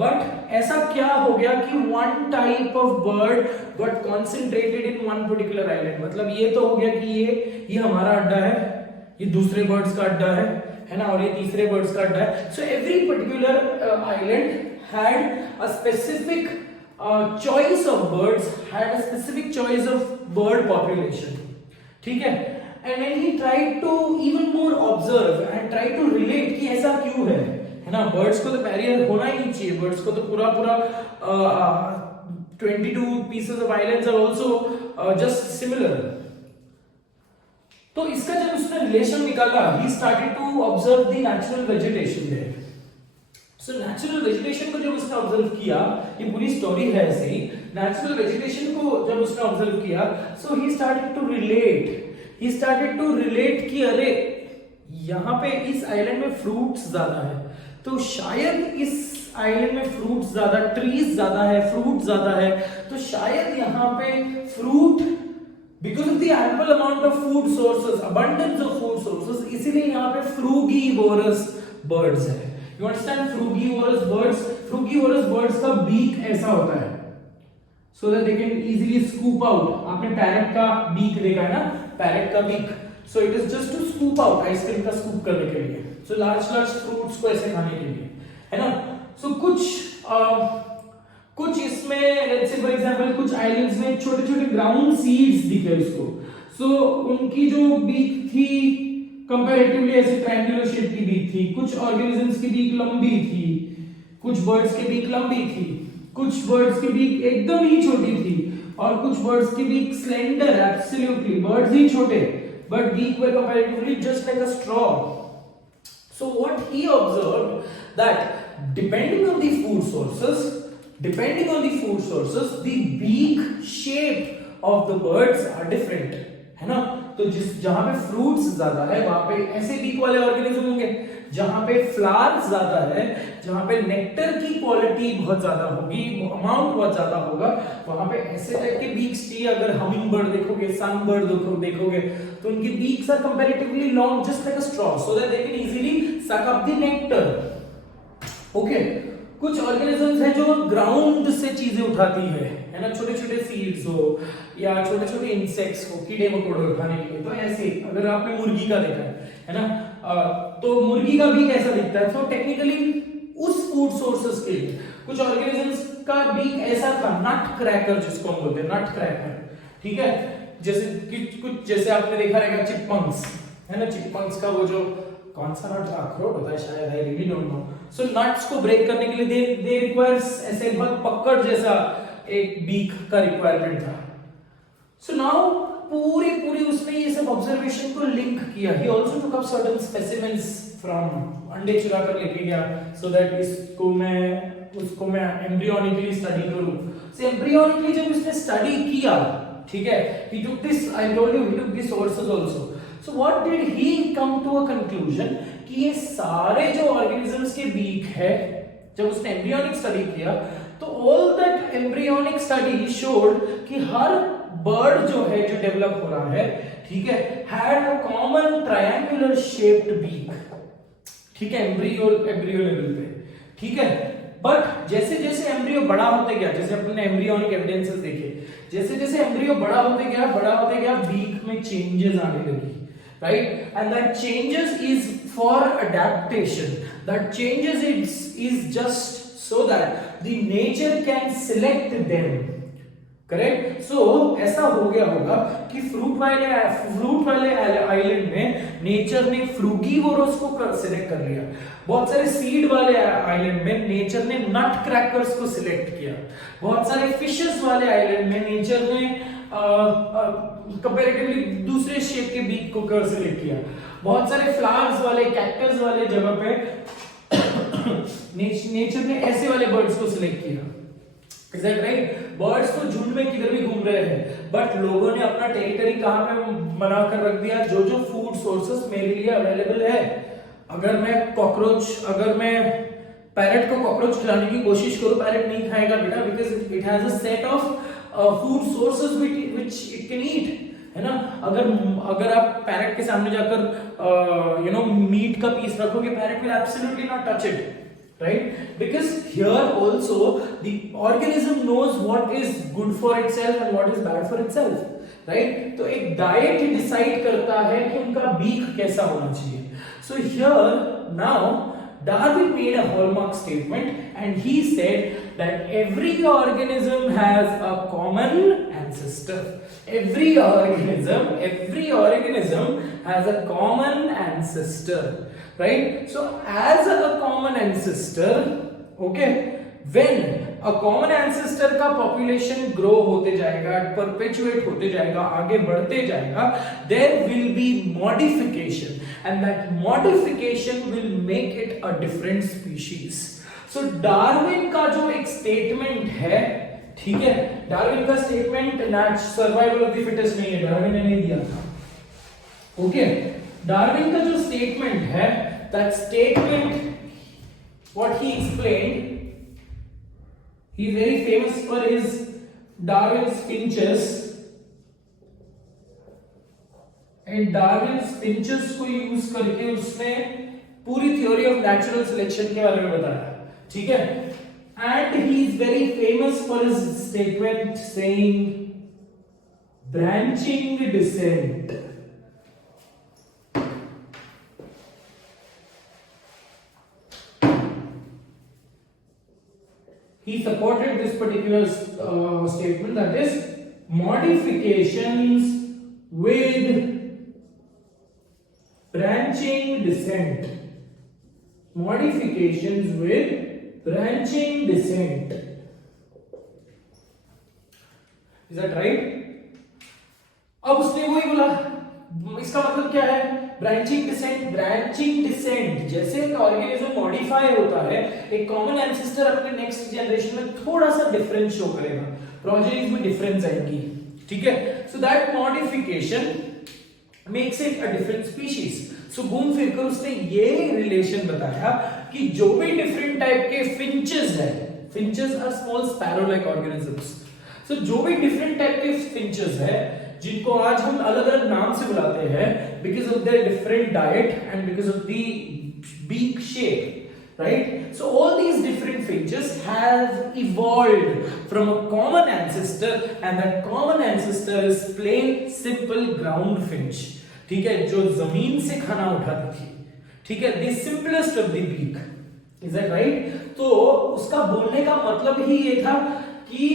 बट ऐसा क्या हो गया कि one type of bird got concentrated in one particular island. मतलब ये तो हो गया कि ये हमारा अड्डा है, ये दूसरे बर्ड्स का अड्डा है ना, और ये तीसरे बर्ड्स का अड्डा है। So every particular island had a specific choice of birds, had a specific choice of bird population, ठीक है। And when he tried to even more observe and try to relate कि ऐसा क्यों है ना, बर्ड्स को तो बैरियर होना ही नहीं चाहिए, बर्ड्स को तो पूरा 22 pieces of islands are also just similar. तो इसका जब उसने रिलेशन निकाला, he started to observe the natural vegetation there. So natural vegetation को जब उसने ऑब्जर्व किया, ये पूरी स्टोरी है ऐसे ही, नेचुरल वेजिटेशन को जब उसने ऑब्जर्व किया, सो ही स्टार्टेड टू रिलेट कि अरे यहाँ पे इस आइलैंड में फ्रूट्स ज्यादा है, तो शायद इस आइलैंड में फ्रूट्स ज्यादा, ट्रीज ज्यादा है, फ्रूट ज्यादा है, तो शायद यहाँ पे fruit, because of the ample amount of food sources, abundance of food sources, इसीलिए यहाँ पे फ्रूगीवोरस बर्ड्स है। You understand? फ्रूगीवोरस बर्ड्स का बीक ऐसा होता है, so that they can easily scoop out. आपने पैरेट का बीक देखा है ना, पैरेट का beak, so it is just to scoop out, ice cream का स्कूप करने के लिए, सो लार्ज फ्रूट्स को ऐसे खाने के लिए, है ना। सो कुछ इसमें लेट्स से फॉर एग्जांपल कुछ आइलैंड्स में छोटे छोटे ग्राउंड सीड्स दिखे उसको, सो उनकी जो बीक थी कंपैरेटिवली ऐसे ट्रायंगुलर शेप की बीक थी, कुछ ऑर्गेनिजम्स की बीक लंबी थी, कुछ बर्ड्स की बीक लंबी थी, कुछ बर्ड्स की बीक एकदम ही छोटी थी, और कुछ बर्ड्स की बीक स्लेंडर, एब्सोल्युटली बर्ड्स ही छोटे, but beak were comparatively just like a straw. So what he observed, that depending on the food sources, the beak shape of the birds are different, है ना। तो जहां पे fruits ज्यादा है वहां पे ऐसे बीक वाले ऑर्गेनिज्म होंगे, जहां पे फ्लावर्स ज्यादा है, जहां पे नेक्टर की क्वालिटी बहुत ज्यादा होगी, अमाउंट बहुत ज्यादा होगा, वहां पे ऐसे टाइप के बीक्स चाहिए। अगर हमिंग बर्ड देखोगे, सन बर्ड देखोगे, तो उनकी beaks are comparatively long, just like a straw, so that they can easily suck up the nectar. Okay, कुछ ऑर्गेनिजम्स हैं जो ग्राउंड से चीजें उठाती है ना, छोटे छोटे सीड्स हो या छोटे छोटे इंसेक्ट्स हो, कीड़े मकोड़े उठाने के लिए। तो ऐसे अगर आपने मुर्गी का देखा है ना, तो मुर्गी का बीक ऐसा दिखता है। तो टेक्निकली उस फूड सोर्सेस के लिए कुछ ऑर्गेनिजम्स का बीक ऐसा था, नट क्रैकर जिसको हम बोलते हैं, नट क्रैकर, ठीक है। जैसे आपने देखा रहेगा चिपमंक्स, है ना, चिपमंक्स का वो जो कौन सा नट, अखरोट होता है शायद, आई really don't no. So nuts को ब्रेक करने के लिए दे रिक्वायर्स ऐसे पकड़ जैसा एक बीक का रिक्वायरमेंट था। सो नाउ पूरी उसने ये सब ऑब्जर्वेशन को लिंक किया। ही also took up certain specimens from, अंडे चुरा कर लेके गया, सो दैट उसको मैं एम्ब्रियोनिकली स्टडी करूं। सो एम्ब्रियोनिकली जब उसने स्टडी किया, ठीक है, he took this, I told you, he took the sources also. So what did he come to a conclusion कि ये सारे जो organisms के बीक है, जब उसने embryonic study किया, तो all that embryonic study showed कि हर bird जो है, जो develop हो रहा है, ठीक है, had a common triangular shaped beak, ठीक है, embryo level पे, ठीक है। बट जैसे जैसे एम्ब्रियो बड़ा होते गया, जैसे अपने एम्ब्रियोनिक एविडेंसेस देखे, जैसे जैसे एम्ब्रियो बड़ा होते गया, बीक में चेंजेस आने लगी, right. And that changes is for adaptation, that changes is just so that the nature can select them. Correct. So ऐसा हो गया होगा कि फ्रूट वाले आइलैंड में नेचर ने फ्रूगीवोरस को सिलेक्ट कर लिया. बहुत सारे सीड वाले आइलैंड में नेचर ने नट क्रैकर्स को सिलेक्ट किया. बहुत सारे फिशेस वाले आइलैंड में नेचर ने कंपैरेटिवली दूसरे शेप के बीक को सिलेक्ट किया. बहुत सारे फ्लावर्स वाले कैक्टस वाले जगह पे नेचर ने ऐसे वाले बर्ड्स को सिलेक्ट किया. Is that right? बर्ड्स तो झुंड में किधर भी घूम रहे हैं, बट लोगों ने अपना टेरिटरी कहां पे बना कर रख दिया. जो जो फूड सोर्सेस मेरे लिए अवेलेबल है, अगर मैं पैरेट को कॉकरोच खिलाने की कोशिश करूं, पैरेट नहीं खाएगा बेटा, because it has a set of food sources which it can eat, है ना. अगर आप पैरेट के सामने जाकर मीट का पीस रखोगे, parrot will absolutely not touch it. Right? Because here also the organism knows what is good for itself and what is bad for itself. Right? तो एक diet decide करता है कि उनका beak कैसा होना चाहिए. So here now Darwin made a hallmark statement and he said that every organism has a common ancestor. Every organism has a common ancestor. Right? So as a common ancestor, okay, when a common ancestor का population grow होते जाएगा, perpetuate होते जाएगा, आगे बढ़ते जाएगा, there will be modification and that modification will make it a different species. So Darwin का जो एक statement है, ठीक है, डार्विन का statement survival of the fittest नहीं है, डार्विन ने नहीं दिया था. ओके, डार्विन का जो स्टेटमेंट है, that statement what he explained, he is very famous for his Darwin's finches, and Darwin's finches को यूज करके उसने पूरी थ्योरी ऑफ नेचुरल सिलेक्शन के बारे में बताया. ठीक है, and he is very famous for his statement saying branching descent. He supported this particular statement, that is modifications with branching descent. Modifications with branching descent. Is that right? अब उसने वही बोला, इसका मतलब क्या है? Branching descent. ब्रांचिंग डिसेंट जैसे एक ऑर्गेनिज्म मॉडिफाई होता है, एक कॉमन एंसेस्टर अपने नेक्स्ट जनरेशन में थोड़ा सा डिफरेंस शो करेगा, प्रोजेनीज में डिफरेंस आएगी. ठीक है, so that modification makes it a different species. So घूम फिर कर उसने ये रिलेशन बताया कि जो भी डिफरेंट टाइप के फिंचेस है, finches are small sparrow like organisms. So जो भी डिफरेंट टाइप के फिंचेस है, जिनको आज हम अलग अलग नाम से बुलाते हैं because of their different diet and because of the beak shape, right? So all these different finches have evolved from a common ancestor, and that common ancestor is plain simple ground finch. ठीक है, जो जमीन से खाना उठाती थी. ठीक है, the simplest of the beak. Is that right? तो उसका बोलने का मतलब ही ये था कि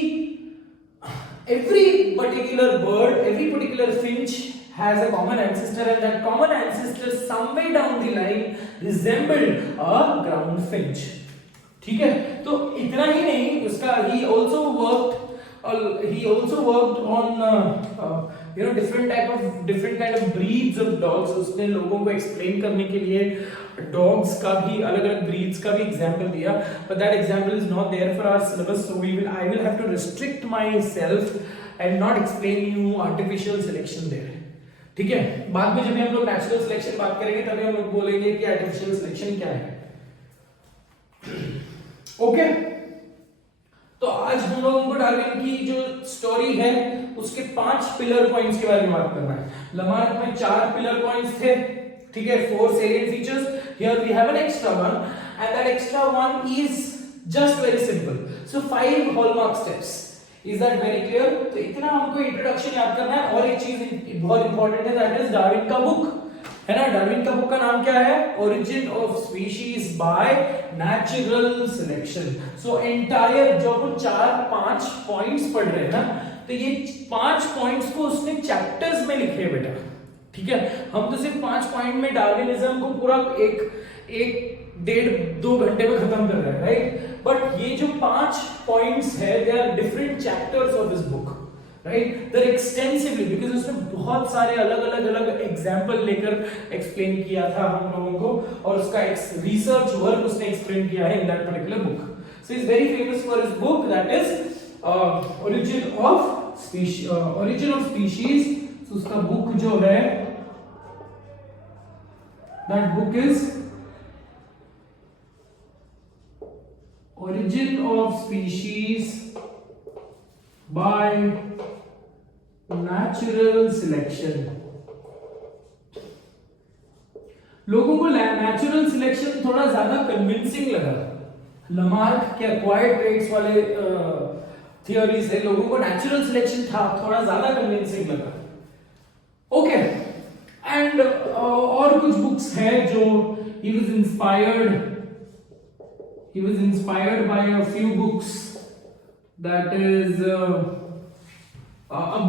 every particular bird, every particular finch has a common ancestor, and that common ancestor somewhere down the line resembled a ground finch. ठीक है, तो इतना ही नहीं, उसका he also worked on different kind of breeds of dogs. उसने लोगों को explain करने के लिए dogs का भी अलग अलग breeds का भी example दिया, but that example is not there for our syllabus, so I will have to restrict myself and not explain you artificial selection there. ठीक है, बाद में जब हम लोग नेचुरल सिलेक्शन बात करेंगे तभी हम लोग बोलेंगे कि आर्टिफिशियल सिलेक्शन क्या है. ओके, तो आज हम लोगों को डार्विन की जो स्टोरी है उसके 5 पिलर पॉइंट्स के बारे में बात करना है. लमार्क में 4 पिलर पॉइंट्स थे. ठीक है, 4 salient features. Here we have an extra one, and that extra one is just very simple. So 5 hallmark steps. Is that very clear? तो इतना हमको इंट्रोडक्शन याद करना है. और एक चीज बहुत इंपॉर्टेंट है, दैट इज डार्विन का बुक. है ना। डार्विन का बुक का नाम क्या है? Origin of species by natural selection. So entire जो अपन 4-5 पॉइंट्स पढ़ रहे हैं ना, तो ये 5 पॉइंट्स को उसने चैप्टर्स में लिखे बेटा, ठीक है। हम तो सिर्फ 5 पॉइंट में डार्विनिज्म को पूरा एक 1.5-2 घंटे में खत्म कर रहे हैं, राइट। बट ये जो 5 पॉइंट्स है, they are different chapters of this book, right. They are extensively, because उसने बहुत सारे अलग एग्जांपल लेकर एक्सप्लेन किया था हम लोगों को, और उसका रिसर्च वर्क उसने एक्सप्लेन किया है इन that particular book. So is very famous for his book that is origin of species. तो उसका बुक जो है, that book is Origin of Species by Natural Selection। लोगों को नेचुरल सिलेक्शन थोड़ा ज्यादा कन्विंसिंग लगा। लमार्क के एक्वायर्ड ट्रेट्स वाले थियोरीज है, लोगों को नेचुरल सिलेक्शन था थोड़ा ज्यादा कन्विंसिंग लगा। ओके, एंड और कुछ बुक्स है जो he was inspired by a few books, that is a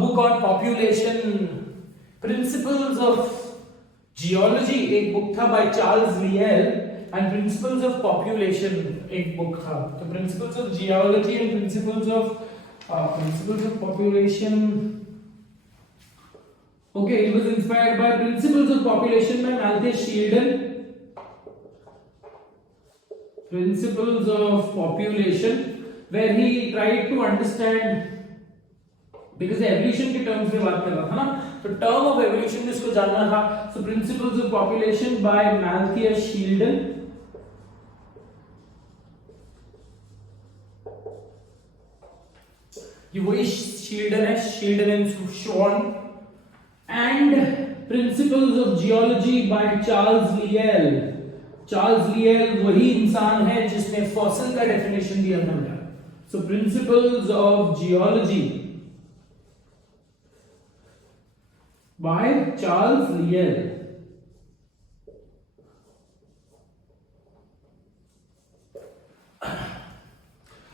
book on population, Principles of Geology एक बुक था by Charles Lyell, and Principles of Population एक बुक था। तो Principles of Geology and Principles of Population, okay, it was inspired by Principles of Population by Malthus Sheldon, Principles of Population, where he tried to understand, because evolution के terms में बात कर रहा था ना, तो term of evolution जिसको जानना था। So Principles of Population by Malthus Sheldon, ये वही Sheldon है, Sheldon and Schwann, and Principles of Geology by Charles Lyell। Charles लियल वही इंसान है जिसने फॉसिल का डेफिनेशन दिया था बेटा। So principles of geology by Charles Lyell.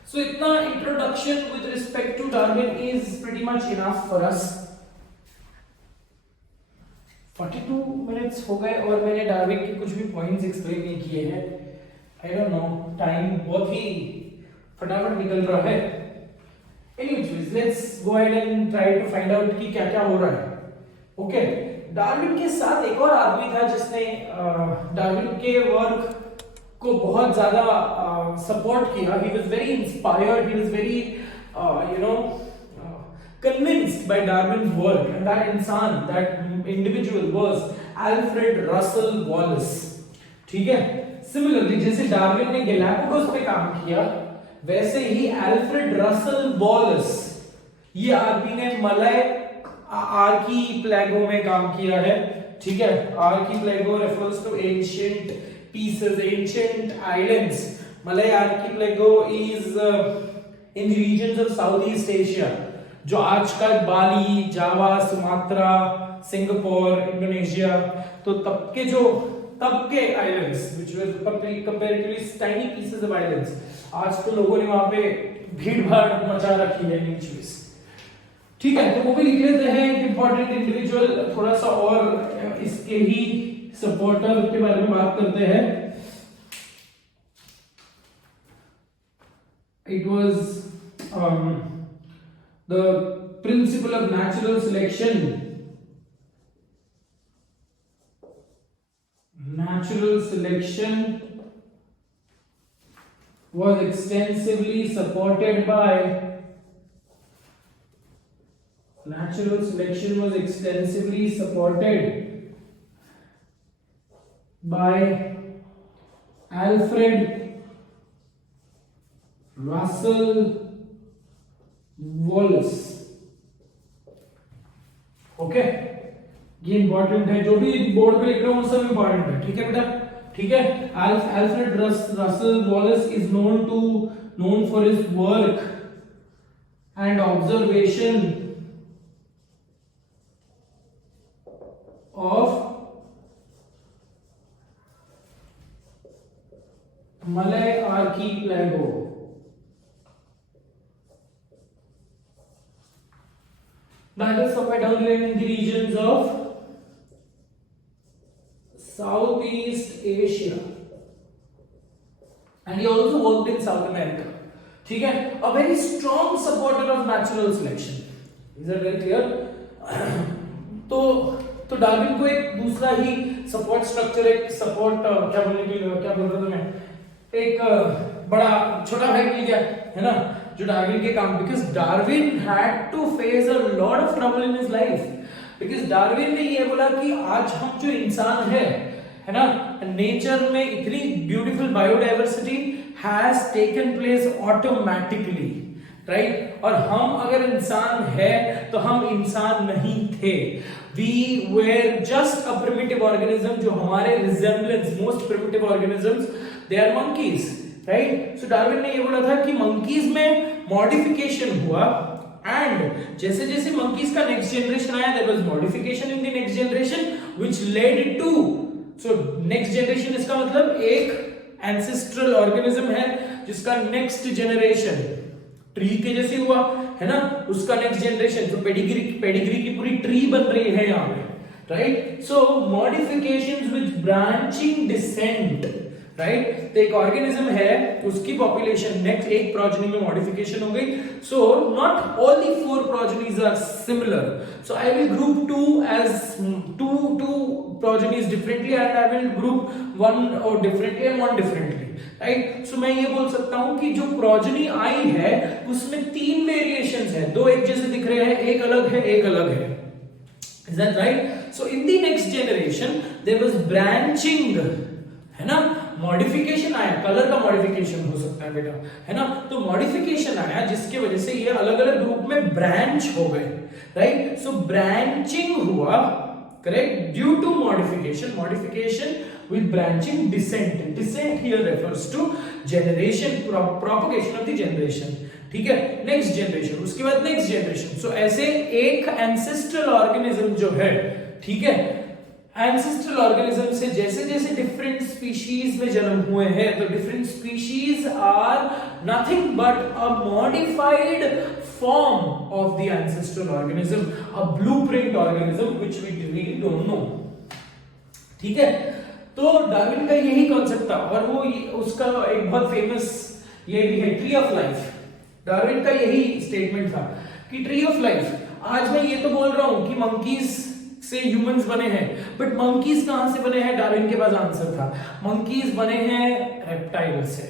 So इतना introduction with respect to Darwin is pretty much enough for us. 42 minutes हो गए और मैंने डार्विन के कुछ भी पॉइंट्स एक्सप्लेन नहीं किए हैं। आई डोंट नो, टाइम बहुत ही फटाफट निकल रहा है। Anyways, let's go ahead and try to find out कि क्या क्या हो रहा है। ओके, डार्विन के साथ एक और आदमी था जिसने डार्विन के वर्क को बहुत ज्यादा सपोर्ट किया। He was very inspired, he was very convinced by Darwin's work, and that individual was Alfred Russel Wallace, ठीक है। सिमिलरली जैसे डार्विन ने गैलापागोस पे काम किया, वैसे ही एल्फ्रेड रसल वॉलस, ये आदमी ने मलय आर्कीपेलागो में काम किया है, ठीक है। Archipelago refers to ancient pieces, ancient islands. Malay archipelago is in the regions of south east Asia, जो आज का Bali, Java, Sumatra, Singapore, Indonesia, तो तब के islands which were comparatively tiny pieces of islands, आज तो लोगों ने वहां पे भीड़ भाड़ मचा रखी है इन चीज, ठीक है। तो वो भी लिख लेते हैं एक इंपॉर्टेंट इंडिविजुअल, थोड़ा सा और इसके ही सपोर्टर के बारे में बात करते हैं। It was the principle of natural selection was extensively supported by Alfred Russel Wallace, okay. ये इंपॉर्टेंट है, जो भी बोर्ड पे लिख रहा हूं सब इंपॉर्टेंट है, ठीक है बेटा, ठीक है। Alfred Russel Wallace is known for his work and observation of Malay archipelago, that is somewhere down there in the regions of Southeast Asia, and he also worked in South America. ठीक है, a very strong supporter of natural selection. Is that very clear? तो Darwin को एक दूसरा ही support structure, एक support क्या बोल रहा था मैं, एक बड़ा छोटा भाई मिल गया है ना, जो डार्विन के काम, because Darwin had to face a lot of trouble in his life, because Darwin ने ये बोला कि आज हम जो इंसान है ना, नेचर में इतनी beautiful biodiversity has taken place automatically, right, और हम अगर इंसान है तो हम इंसान नहीं थे, we were just a primitive organism, जो हमारे resemblance, most primitive organisms they are monkeys, right. So Darwin ने ये बोला था कि मंकीज में मॉडिफिकेशन हुआ, एंड जैसे जैसे मंकीज का नेक्स्ट जनरेशन आया, there was modification in the next generation which led to, so next generation इसका मतलब एक एंसेस्ट्रल ऑर्गेनिज्म है जिसका नेक्स्ट जनरेशन ट्री के जैसे हुआ है ना, उसका नेक्स्ट जनरेशन, तो पेडिग्री की पूरी ट्री बन रही है यहाँ पे, right. So modifications with branching descent, right, तो एक ऑर्गेनिज्म है, उसकी पॉपुलेशन नेक्स्ट एक प्रोजेनी में मॉडिफिकेशन हो गई, so not all the 4 progenies are similar, so I will group 2 as two progenies differently and I will group one or differently and one differently, right। so मैं ये बोल सकता हूं कि जो प्रोजेनी आई है उसमें 3 वेरिएशंस है, 2 एक जैसे दिख रहे हैं, एक अलग है, एक अलग है, is that right? so in the next generation there was branching, है ना, मॉडिफिकेशन आया, कलर का मॉडिफिकेशन हो सकता है बेटा, है ना, तो मॉडिफिकेशन आया जिसके वजह से ये अलग अलग ग्रुप में ब्रांच हो गए, राइट। सो ब्रांचिंग हुआ, correct, due to modification with branching descent here refers to generation, propagation of the generation, ठीक है, नेक्स्ट जनरेशन, उसके बाद नेक्स्ट जनरेशन, सो ऐसे एक एंसेस्ट्रल ऑर्गेनिज्म जो है, ठीक है, एंसेस्ट्रल ऑर्गेनिज्म से जैसे जैसे डिफरेंट स्पीशीज में जन्म हुए हैं, तो different species are nothing but a modified form of the ancestral organism, a blueprint organism which we really don't know, ठीक है। तो डार्विन का यही कॉन्सेप्ट था, और वो उसका एक बहुत फेमस ये भी है, ट्री ऑफ लाइफ। डार्विन का यही स्टेटमेंट था कि ट्री ऑफ लाइफ, आज मैं ये तो बोल रहा हूं कि मंकीज से ह्यूमंस बने हैं, बट मंकीज कहां से बने हैं, डार्विन के पास आंसर था, मंकीज बने हैं रेप्टाइल से।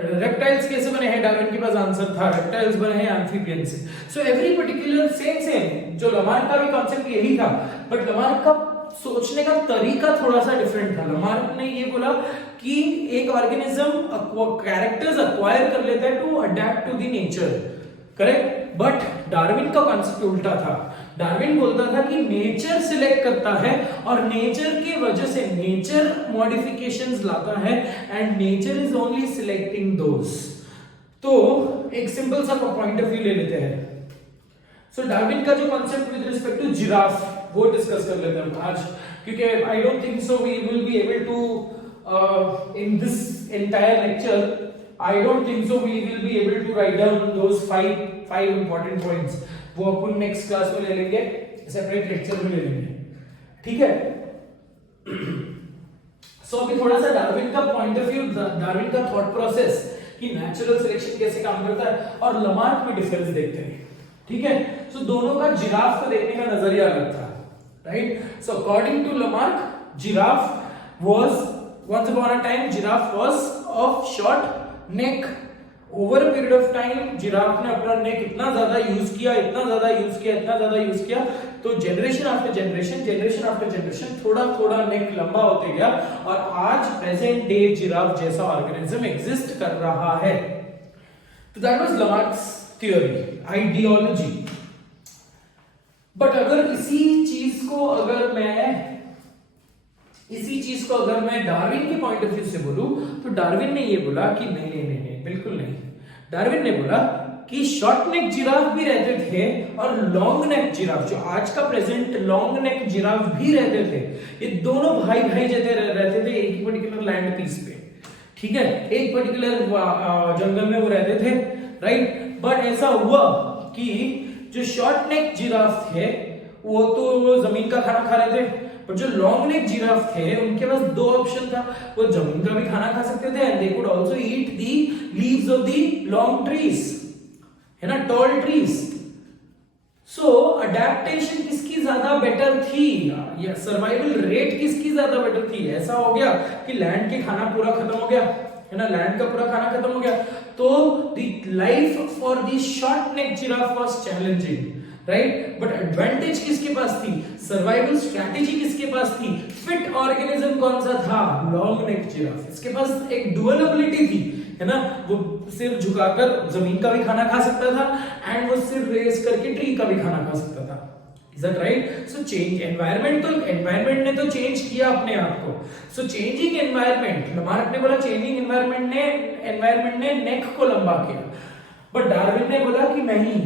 रेप्टाइल्स कैसे बने हैं, डार्विन के पास आंसर था, रेप्टाइल्स बने हैं एम्फीबियन से। सो एवरी पर्टिकुलर सेम जो लमार्क का भी कॉन्सेप्ट यही था, बट लमार्क का सोचने का तरीका थोड़ा सा डिफरेंट था। लमार्क ने ये बोला कि एक ऑर्गेनिज्म कैरेक्टर्स अक्वायर कर लेता है to adapt to the nature, correct, but Darwin का कॉन्सेप्ट उल्टा था। डार्विन बोलता था कि नेचर सिलेक्ट करता है और नेचर की वजह से नेचर मॉडिफिकेशंस लाता है and nature is only selecting those. तो एक सिंपल सा पॉइंट ऑफ व्यू ले लेते हैं। सो डार्विन का जो concept with respect to giraffe वो डिस्कस कर लेते हैं आज, क्योंकि I don't think so we will be able to in this entire lecture, I don't think so we will be able to write down those five important points, वो अपन next class में ले लेंगे, separate lecture में ले लेंगे, ठीक है। सो अभी थोड़ा सा डार्विन का पॉइंट ऑफ व्यू, डार्विन का थॉट प्रोसेस कि नेचुरल सिलेक्शन कैसे काम करता है और लमार्क में डिफरेंस देखते हैं, ठीक है। सो दोनों का जिराफ को देखने का नजरिया अलग था, right. So according to Lamarck, giraffe was once upon a time giraffe was of short neck. Over a period of time giraffe ने अपना नेक इतना ज्यादा यूज किया, तो जनरेशन आफ्टर जनरेशन थोड़ा नेक लंबा होते गया और आज प्रेजेंट डे जिराफ जैसा ऑर्गेनिज्म एग्जिस्ट कर रहा है। तो that was Lamarck's theory, ideology. But अगर इसी चीज को अगर मैं डार्विन के पॉइंट ऑफ व्यू से बोलूं, तो डार्विन ने ये बोला कि नहीं, बिल्कुल नहीं। डार्विन ने बोला कि शॉर्ट नेक जिराफ भी रहते थे और लॉन्ग नेक जिराफ, जो आज का प्रेजेंट लॉन्ग नेक जिराफ भी रहते थे। ये दोनों भाई जैसे रहते थे एक ही पर्टिकुलर लैंड पीस पे, ठीक है, एक पर्टिकुलर जंगल में वो रहते थे, राइट। बट ऐसा हुआ कि जो शॉर्ट नेक जिराफ थे वो तो जमीन का खाना खा रहे थे, पर जो लॉन्ग नेक जिराफ थे उनके पास दो ऑप्शन था, वो जमीन का भी खाना खा सकते थे and they could also eat the leaves of the long trees, है ना, टॉल ट्रीज। सो अडेप्टेशन किसकी ज्यादा बेटर थी या सर्वाइवल रेट किसकी ज्यादा बेटर थी? ऐसा हो गया कि लैंड के खाना पूरा खत्म हो गया, है ना, लैंड का पूरा खाना खत्म हो गया, तो the life for the short neck giraffe was challenging, right. But advantage किसके पास थी? सर्वाइवल स्ट्रैटेजी किसके पास थी? फिट ऑर्गेनिज्म कौन सा था? Long neck giraffe. इसके पास एक डुअल एबिलिटी थी, है ना, वो सिर झुकाकर जमीन का भी खाना खा सकता था एंड वो सिर रेज करके ट्री का भी खाना खा सकता था। Is that right? So change environment ने तो चेंज किया अपने आप को। सो चेंजिंग एनवायरनमेंट, लमार्क ने बोला चेंजिंग एनवायरनमेंट ने नेक को लंबा किया, बट डार्विन ने बोला कि नहीं,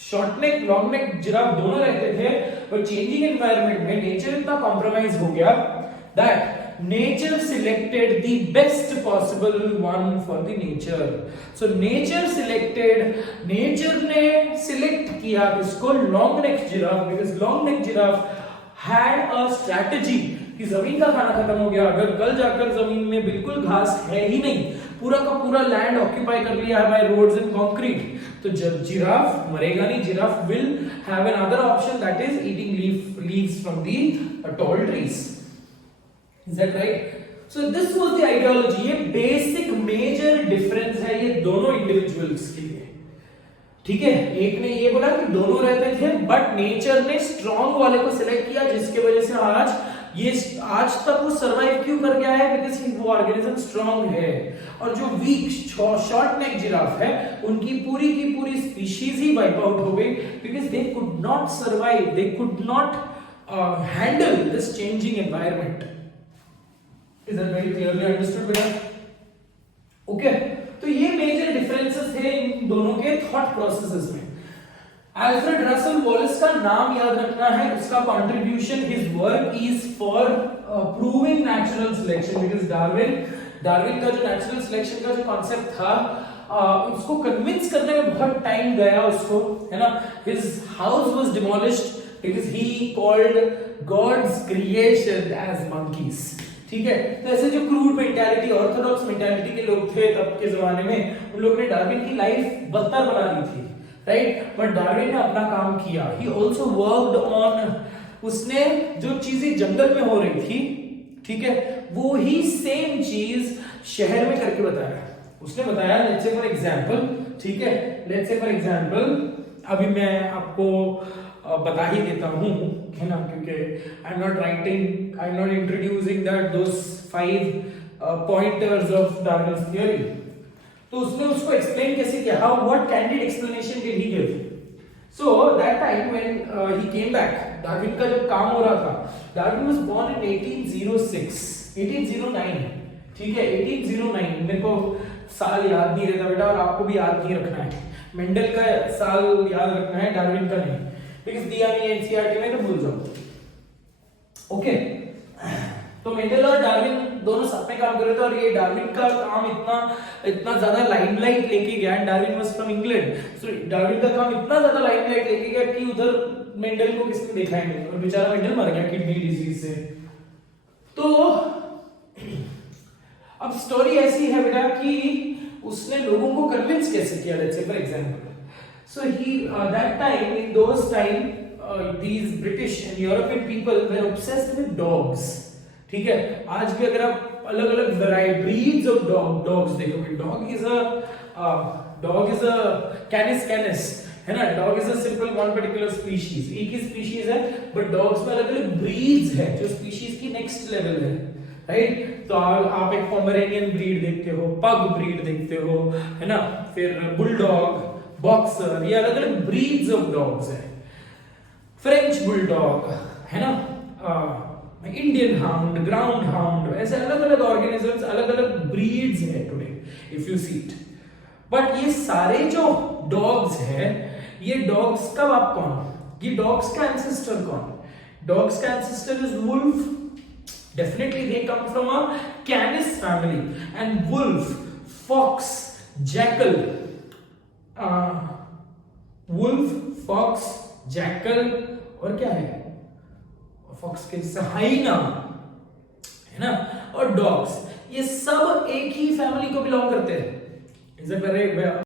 शॉर्ट नेक लॉन्ग नेक जिराफ दोनों रहते थे, पर चेंजिंग एनवायरनमेंट में नेचर इतना कॉम्प्रोमाइज हो गया that nature selected the best possible one for the nature. So nature ने select किया इसको long neck giraffe, because long neck giraffe had a strategy कि जमीन का खाना खत्म हो गया, अगर कल जाकर जमीन में बिल्कुल घास है ही नहीं, पूरा का पूरा लैंड ऑक्यूपाई कर लिया है बाय रोड्स एंड कंक्रीट, तो जिराफ मरेगा नहीं, giraffe will have an other option that is eating leaves from the tall trees. Is that right? So this was the ideology. ये बेसिक मेजर डिफरेंस है ये दोनों इंडिविजुअल्स के लिए, ठीक है। एक ने ये बोला कि दोनों रहते थे, बट नेचर ने स्ट्रॉन्ग वाले को सिलेक्ट किया, जिसके वजह से आज तक वो सरवाइव क्यों कर गया है? बिकॉज वो ऑर्गेनिज्म स्ट्रॉन्ग है। और जो वीक शॉर्ट नेक जिराफ है उनकी पूरी की पूरी स्पीशीज ही वाइप आउट हो गई, because they could not survive, they could not handle this changing environment. Is that very clearly understood बेटा? ओके, तो ये मेजर डिफरेंसेस थे इन दोनों के थॉट प्रोसेसेस में। अल्फ्रेड रसल वॉलेस का नाम याद रखना है, उसका contribution, his work is for proving natural selection, because Darwin का जो नेचुरल सिलेक्शन का जो कॉन्सेप्ट था उसको कन्विंस करने में बहुत टाइम गया उसको, है ना। His house was demolished because he called God's creation as monkeys, ठीक है। तो ऐसे जो क्रूड मेंटालिटी, ऑर्थोडॉक्स मेंटालिटी के लोग थे तब के जमाने में, उन लोगों ने डार्विन की लाइफ बदतर बना दी थी, राइट। बट डार्विन ने अपना काम किया, ही आल्सो वर्कड ऑन, उसने जो चीजें जंगल में हो रही थी, ठीक है, वो ही सेम चीज शहर में करके बताया। उसने बताया, लेट्स से फॉर एग्जांपल, ठीक है, लेट्स से फॉर एग्जांपल, अभी मैं आपको बता ही देता हूं, है ना, क्योंकि I am not introducing that those 5 pointers of Darwin's theory. तो उसने उसको एक्सप्लेन कैसे किया, how what candid explanation did he give. So that time when he came back, Darwin का जब काम हो रहा था, डार्विन वाज बोर्न इन 1809, ठीक है, 1809। मेरे को साल याद नहीं रहता बेटा, और आपको भी याद नहीं रखना है, मेंडल का साल याद रखना है, डार्विन का नहीं, बिकॉज़ दिया नहीं एनसीईआरटी में तो भूल जाओ। ओके, तो मेंडल और डार्विन दोनों साथ में काम कर रहे थे, और ये डार्विन का काम इतना ज्यादा लाइमलाइट लेके गया, Darwin was from England, so Darwin का काम इतना ज्यादा लाइमलाइट लेके गया कि उधर मेंडल को किसने देखा ही नहीं, और बेचारा मेंडल मर गया किडनी डिजीज से। तो अब स्टोरी ऐसी है बेटा कि उसने लोगों को कन्विंस कैसे किया, let's say for example, so that time, in those time, these British and European people were obsessed with dogs, ठीक है। आज भी अगर आप अलग-अलग breeds of dogs देखोगे, dog is a canis, है ना, dog is a simple one particular species, एक ही species है, but dogs में अलग-अलग breeds है जो species की next level है, राइट। तो आप एक पोमेरेनियन ब्रीड देखते हो, पग ब्रीड देखते हो, है ना, फिर बुलडॉग, बॉक्सर, ये अलग अलग ब्रीड्स ऑफ डॉग्स है, फ्रेंच बुलडॉग, है ना, इंडियन हाउंड, ग्राउंड हाउंड, ऐसे अलग अलग ऑर्गेनिजम्स, अलग अलग ब्रीड्स है today if you see it. But ये सारे जो डॉग्स है, ये डॉग्स का बाप कौन? ये डॉग्स का एंसेस्टर कौन? डॉग्स का ancestor is wolf. Definitely they come from a canis family and wolf, fox, jackal, wolf, fox, jackal और क्या है, फॉक्स के जैसे हाइना है ना, और डॉग्स, ये सब एक ही फैमिली को बिलोंग करते हैं। Is it very